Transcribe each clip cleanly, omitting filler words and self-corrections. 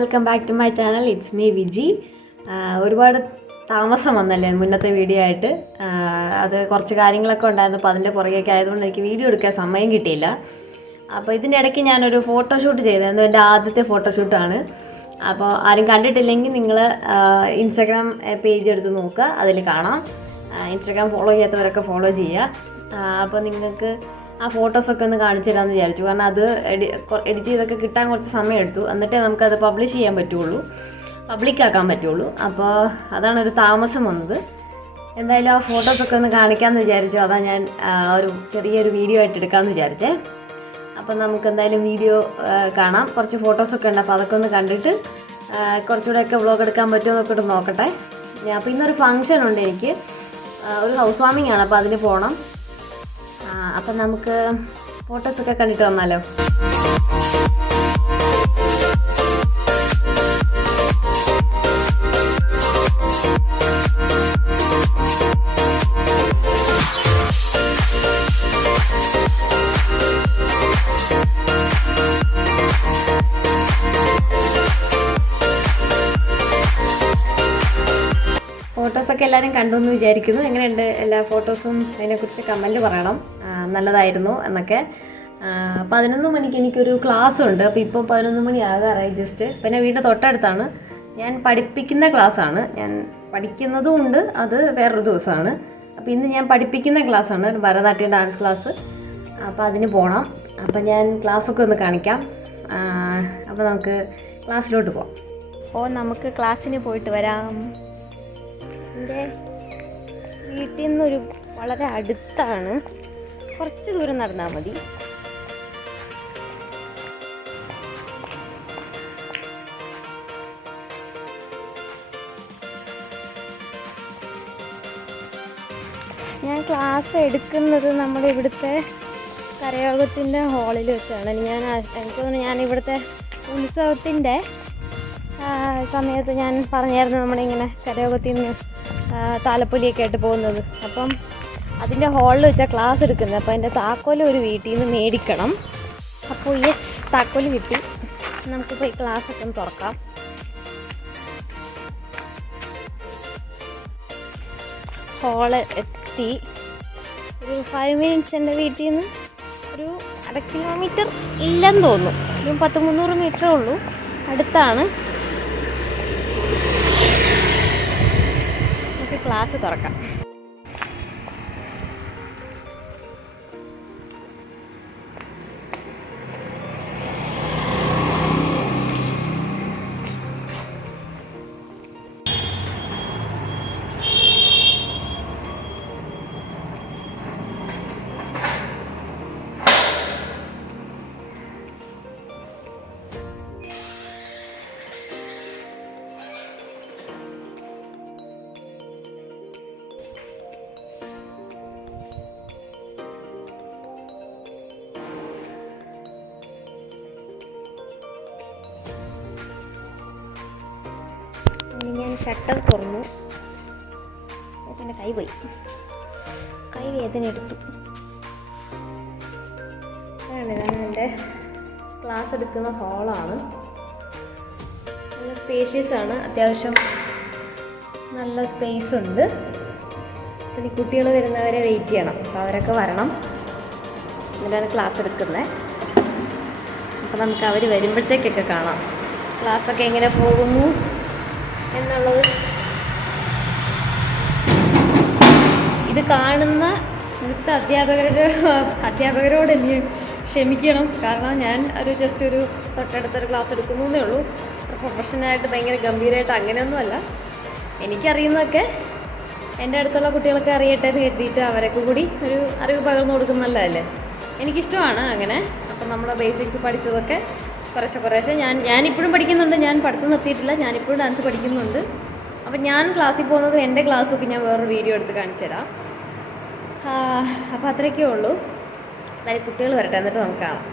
Welcome back to my channel. It's me Viji. ഒരുപാട് താമസം വന്നല്ലേ മുന്നത്തെ വീഡിയോ ആയിട്ട്. അത് കുറച്ച് കാര്യങ്ങളൊക്കെ ഉണ്ടായിരുന്നു, അപ്പോൾ അതിൻ്റെ പുറകെയൊക്കെ ആയതുകൊണ്ട് എനിക്ക് വീഡിയോ എടുക്കാൻ സമയം കിട്ടിയില്ല. അപ്പോൾ ഇതിൻ്റെ ഇടയ്ക്ക് ഞാനൊരു ഫോട്ടോഷൂട്ട് ചെയ്തായിരുന്നു. എൻ്റെ ആദ്യത്തെ ഫോട്ടോഷൂട്ടാണ്. അപ്പോൾ ആരും കണ്ടിട്ടില്ലെങ്കിൽ നിങ്ങൾ ഇൻസ്റ്റാഗ്രാം പേജ് എടുത്ത് നോക്കുക, അതിൽ കാണാം. ഇൻസ്റ്റാഗ്രാം ഫോളോ ചെയ്യാത്തവരൊക്കെ ഫോളോ ചെയ്യുക. അപ്പോൾ നിങ്ങൾക്ക് ആ ഫോട്ടോസൊക്കെ ഒന്ന് കാണിച്ചു തരാമെന്ന് വിചാരിച്ചു. കാരണം അത് എഡിറ്റ് ചെയ്തൊക്കെ കിട്ടാൻ കുറച്ച് സമയം എടുത്തു, എന്നിട്ടേ നമുക്കത് പബ്ലിഷ് ചെയ്യാൻ പറ്റുള്ളൂ, പബ്ലിക്കാക്കാൻ പറ്റുള്ളൂ. അപ്പോൾ അതാണ് താമസം വന്നത്. എന്തായാലും ആ ഫോട്ടോസൊക്കെ ഒന്ന് കാണിക്കാമെന്ന് വിചാരിച്ചു. അതാ ഞാൻ ഒരു ചെറിയൊരു വീഡിയോ ആയിട്ട് എടുക്കാമെന്ന് വിചാരിച്ചേ. അപ്പം നമുക്ക് എന്തായാലും വീഡിയോ കാണാം. കുറച്ച് ഫോട്ടോസൊക്കെ ഉണ്ട്, അപ്പോൾ അതൊക്കെ ഒന്ന് കണ്ടിട്ട് കുറച്ചുകൂടെയൊക്കെ വ്ളോഗ് എടുക്കാൻ പറ്റുമോ എന്നൊക്കെ ഒന്ന് നോക്കട്ടെ. അപ്പോൾ ഇന്നൊരു ഫംഗ്ഷൻ ഉണ്ട് എനിക്ക്, ഒരു ഹൗസ് വാമിംഗ് ആണ്, അപ്പോൾ അതിന് പോകണം. അപ്പം നമുക്ക് ഫോട്ടോസൊക്കെ കണ്ടിട്ട് വന്നാലോ. ഫോട്ടോസൊക്കെ എല്ലാവരും കണ്ടു എന്ന് വിചാരിക്കുന്നു. എങ്ങനെയുണ്ട് എല്ലാ ഫോട്ടോസും? അതിനെക്കുറിച്ച് കമൻറ്റ് പറയണം, നല്ലതായിരുന്നു എന്നൊക്കെ. 11 മണിക്ക് എനിക്കൊരു ക്ലാസ് ഉണ്ട്. അപ്പോൾ ഇപ്പം 11 മണി ആകാറായി ജസ്റ്റ്. പിന്നെ വീടിൻ്റെ തൊട്ടടുത്താണ്. ഞാൻ പഠിപ്പിക്കുന്ന ക്ലാസ്സാണ്, ഞാൻ പഠിക്കുന്നതും ഉണ്ട്, അത് വേറൊരു ദിവസമാണ്. അപ്പോൾ ഇന്ന് ഞാൻ പഠിപ്പിക്കുന്ന ക്ലാസ്സാണ്, ഭരതനാട്യം ഡാൻസ് ക്ലാസ്. അപ്പോൾ അതിന് പോകണം. അപ്പോൾ ഞാൻ ക്ലാസ്സൊക്കെ ഒന്ന് കാണിക്കാം. അപ്പോൾ നമുക്ക് ക്ലാസ്സിലോട്ട് പോകാം. നമുക്ക് ക്ലാസ്സിന് പോയിട്ട് വരാം. എൻ്റെ വീട്ടിൽ നിന്നൊരു വളരെ അടുത്താണ്, കുറച്ച് ദൂരം നടന്നാൽ മതി. ഞാൻ ക്ലാസ് എടുക്കുന്നത് നമ്മുടെ ഇവിടുത്തെ കരയോഗത്തിൻ്റെ ഹാളിൽ വെച്ചാണ്. എനിക്ക് തോന്നുന്നു ഞാൻ ഇവിടുത്തെ ഉത്സവത്തിൻ്റെ സമയത്ത് ഞാൻ പറഞ്ഞായിരുന്നു നമ്മളിങ്ങനെ കരയോഗത്തിൽ നിന്ന് താലപ്പൊലിയൊക്കെ ആയിട്ട് പോകുന്നത്. അപ്പം അതിൻ്റെ ഹാളിൽ വെച്ചാൽ ക്ലാസ് എടുക്കുന്നത്. അപ്പോൾ അതിൻ്റെ താക്കോൽ ഒരു വീട്ടിൽ നിന്ന് മേടിക്കണം. അപ്പോൾ താക്കോൽ കിട്ടി. നമുക്കിപ്പോൾ ഈ ക്ലാസ്സൊക്കെ ഒന്ന് തുറക്കാം. ഹാള് എത്തി. ഒരു 5 മിനിറ്റ്സ് എൻ്റെ വീട്ടിൽ നിന്ന് ഒരു 1/2 കിലോമീറ്റർ ഇല്ലെന്ന് തോന്നുന്നു, ഒരു 100-300 മീറ്ററേ ഉള്ളൂ, അടുത്താണ്. നമുക്ക് ക്ലാസ് തുറക്കാം. ഞാൻ ഷട്ടർ തുറന്നു. പിന്നെ കൈ വേദന എടുത്തു. ഇതാണ് എൻ്റെ ക്ലാസ് എടുക്കുന്ന ഹാളാണ്. നല്ല സ്പേഷ്യസ് ആണ്, അത്യാവശ്യം നല്ല സ്പേസ് ഉണ്ട്. പിന്നെ കുട്ടികൾ വരുന്നവരെ വെയിറ്റ് ചെയ്യണം, അപ്പോൾ അവരൊക്കെ വരണം, എന്നിട്ടാണ് ക്ലാസ് എടുക്കുന്നത്. അപ്പോൾ നമുക്ക് അവർ വരുമ്പോഴത്തേക്കൊക്കെ കാണാം ക്ലാസ്സൊക്കെ എങ്ങനെ പോകുന്നു എന്നുള്ളത്. ഇത് കാണുന്ന നൃത്ത അധ്യാപകരോട് എന്നെ ക്ഷമിക്കണം. കാരണം ഞാൻ ജസ്റ്റ് ഒരു തൊട്ടടുത്തൊരു ക്ലാസ് എടുക്കുന്നേ ഉള്ളൂ. പ്രൊഫഷണലായിട്ട് ഭയങ്കര ഗംഭീരമായിട്ട് അങ്ങനെയൊന്നുമല്ല. എനിക്കറിയുന്നതൊക്കെ എൻ്റെ അടുത്തുള്ള കുട്ടികളൊക്കെ അറിയട്ടെ എന്ന് കരുതിയിട്ട് അവരൊക്കെ കൂടി ഒരു അറിവ് പകർന്നു കൊടുക്കുന്നതല്ലേ. എനിക്കിഷ്ടമാണ് അങ്ങനെ. അപ്പം നമ്മുടെ ബേസിക്സ് പഠിച്ചതൊക്കെ കുറേശ്ശെ ഞാനിപ്പോഴും പഠിക്കുന്നുണ്ട്. ഞാൻ പഠിത്തം നിർത്തിയിട്ടില്ല, ഞാനിപ്പോഴും ഡാൻസ് പഠിക്കുന്നുണ്ട്. അപ്പം ഞാൻ ക്ലാസ്സിൽ പോകുന്നത് എൻ്റെ ക്ലാസ്സൊക്കെ ഞാൻ വേറൊരു വീഡിയോ എടുത്ത് കാണിച്ചു തരാം. അപ്പോൾ അത്രയൊക്കെ ഉള്ളൂ. അതായത് കുട്ടികൾ വരട്ടെ, എന്നിട്ട് നമുക്ക് കാണാം.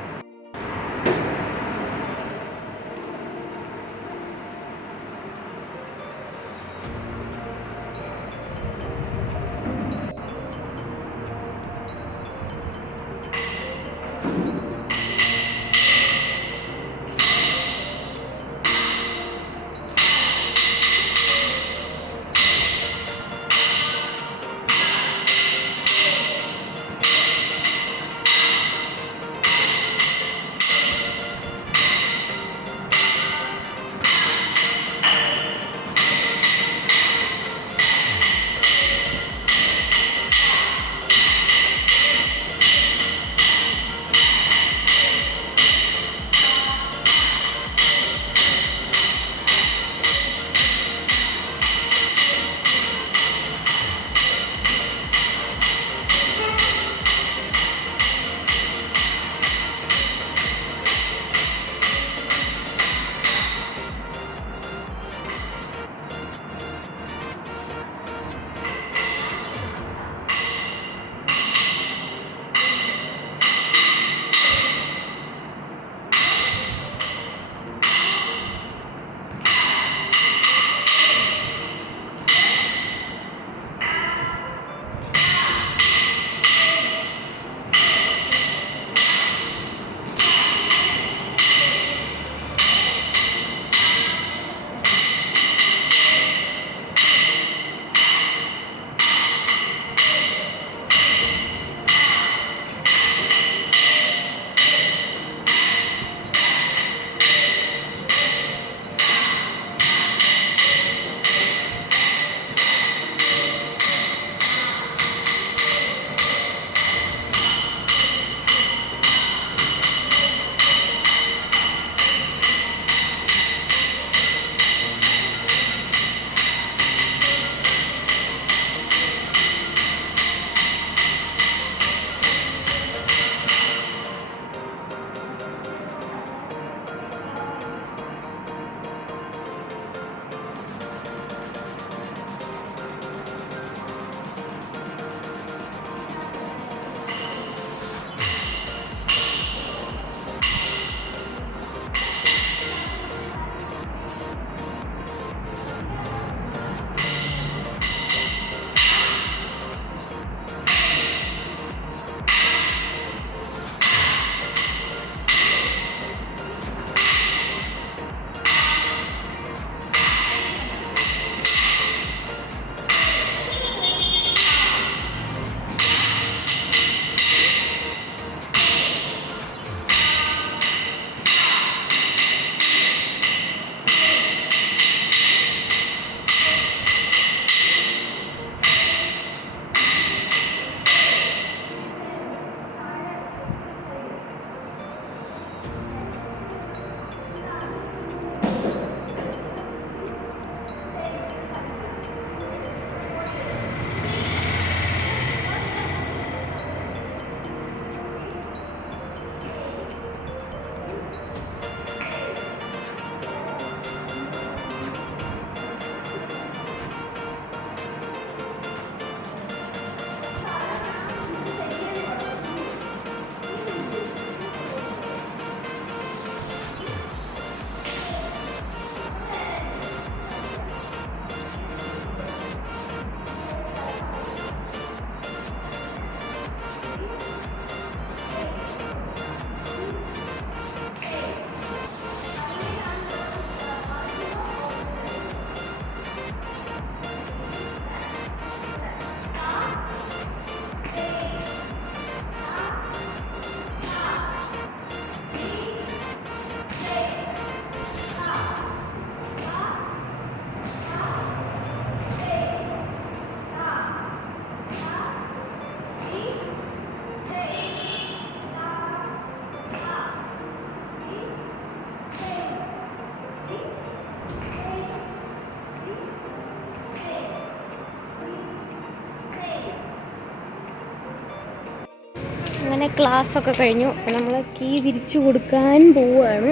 അങ്ങനെ ക്ലാസ്സൊക്കെ കഴിഞ്ഞു. അപ്പം നമ്മൾ കീ തിരിച്ചു കൊടുക്കാൻ പോവുകയാണ്.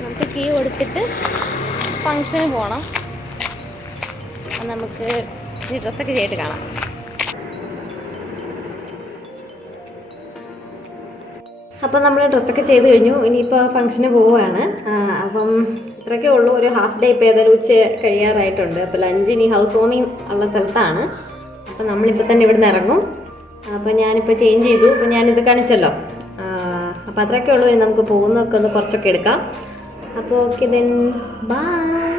നമുക്ക് കീ കൊടുത്തിട്ട് ഫങ്ഷന് പോകണം. അപ്പം നമുക്ക് ഈ ഡ്രസ്സൊക്കെ ചെയ്തിട്ട് കാണാം. അപ്പം നമ്മൾ ഡ്രസ്സൊക്കെ ചെയ്ത് കഴിഞ്ഞു. ഇനിയിപ്പോൾ ഫംഗ്ഷന് പോവുകയാണ്. അപ്പം ഇത്രയൊക്കെ ഉള്ളൂ. ഒരു ഹാഫ് ഡേ ഇപ്പോൾ ഏതായാലും ഉച്ച കഴിയാറായിട്ടുണ്ട്. അപ്പോൾ ലഞ്ച് ഇനി ഹൗസ് വാമിങ് ഉള്ള സ്ഥലത്താണ്. അപ്പം നമ്മളിപ്പോൾ തന്നെ ഇവിടെ നിന്ന് ഇറങ്ങും. അപ്പോൾ ഞാനിപ്പോൾ ചേഞ്ച് ചെയ്തു. അപ്പോൾ ഞാനിത് കാണിച്ചല്ലോ. അപ്പോൾ അത്രയൊക്കെ ഉള്ളൂ. നമുക്ക് പോകുന്നതൊക്കെ ഒന്ന് കുറച്ചൊക്കെ എടുക്കാം. അപ്പോൾ ഓക്കെ ദെൻ ബൈ.